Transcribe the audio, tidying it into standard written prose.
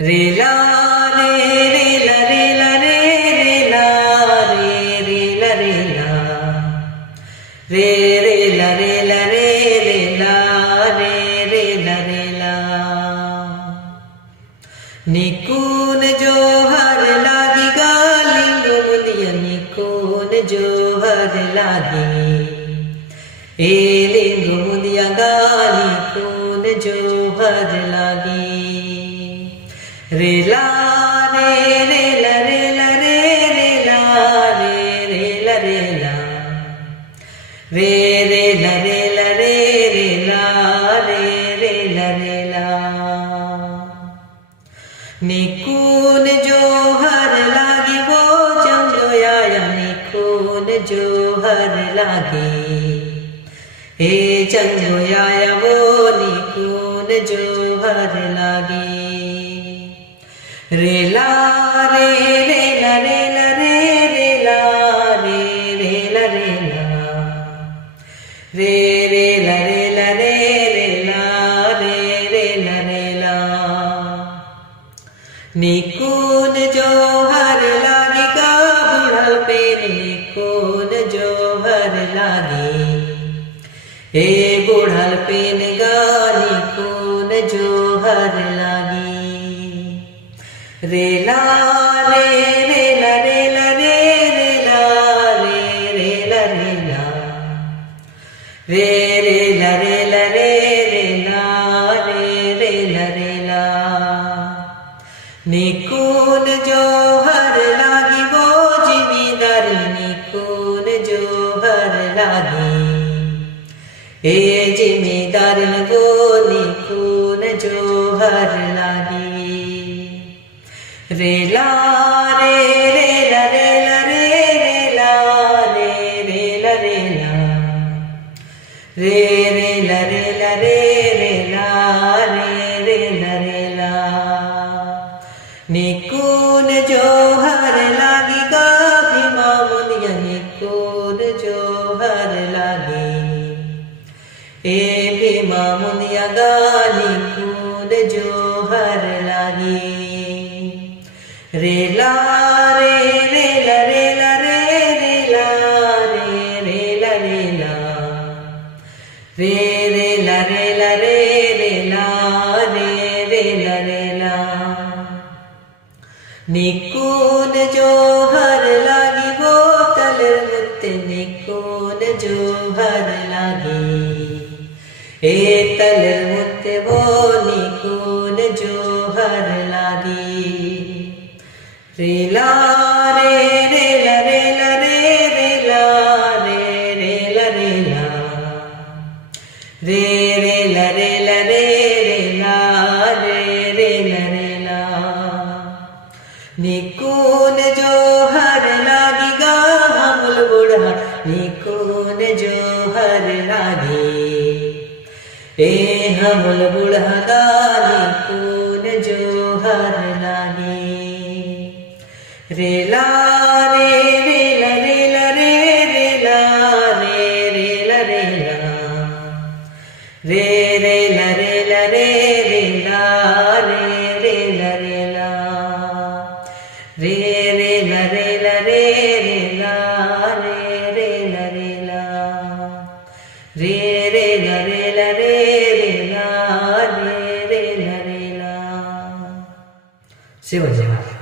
रे ला रे ला रे ला रे रे ला रे ला रे ला रे ला रे ला रे ला रे ला रे ला निकून जो हर लागी गालिंग मुदिया निकून जो हर लागी ए लिंग मुदिया गाली कून जो हर लागी रे ला रे ला रे ला रे ला रे ला रे ला रे ला रे ला रे ला ला रे ला निकून जो हर लागी वो चंगोया निकून जो हर लागी ए चंगोया वो निकून जो हर लागी रे ला रे ला रे ला रे ला रे ला रे ला रे ला रे ला रे ला ला रे ला निकून जो हर लागी का बुढ़ल पे निकून जो हर लागी ए बुढ़ल पे गा निकून जो हर लागी रे ला रे ला रे ला रे ला रे ला रे ला रे ला रे ला रे ला ला रे ला निकून जो हर लागी वो जिमीदार निकून जो हर लागी ए जिमीदार वो निकून जो हर लागी रे ला रे ला रे ला रे ला रे ला रे ला रे ला रे ला रे ला ला रे ला निकून जो हर लागी गा भीमा मुनिया निकून जो हर लागी ए भीमा मुनिया गा निकून जो हर लागी रे ला रे ला रे ला रे ला रे ला रे ला रे ला रे ला रे ला ला रे ला निकून जो हर लागी वो तलर मुत निकून जो हर लागी ए तलर मुत वो निकून जो हर लागी रे ला रे ला रे ला रे ला रे ला रे ला रे ला रे ला रे ला ला रे ला निकून जो हर लागी गा हमल बुढ़ा निकून जो हर लागी ए हमल बुढ़ा गा निकून जो हर लागी रे ला रे ला रे ला रे ला ला रे ला रे ला रे ला रे ला ला रे ला रे ला रे ला रे ला ला रे ला रे ला रे ला रे ला ला रे ला शिव जय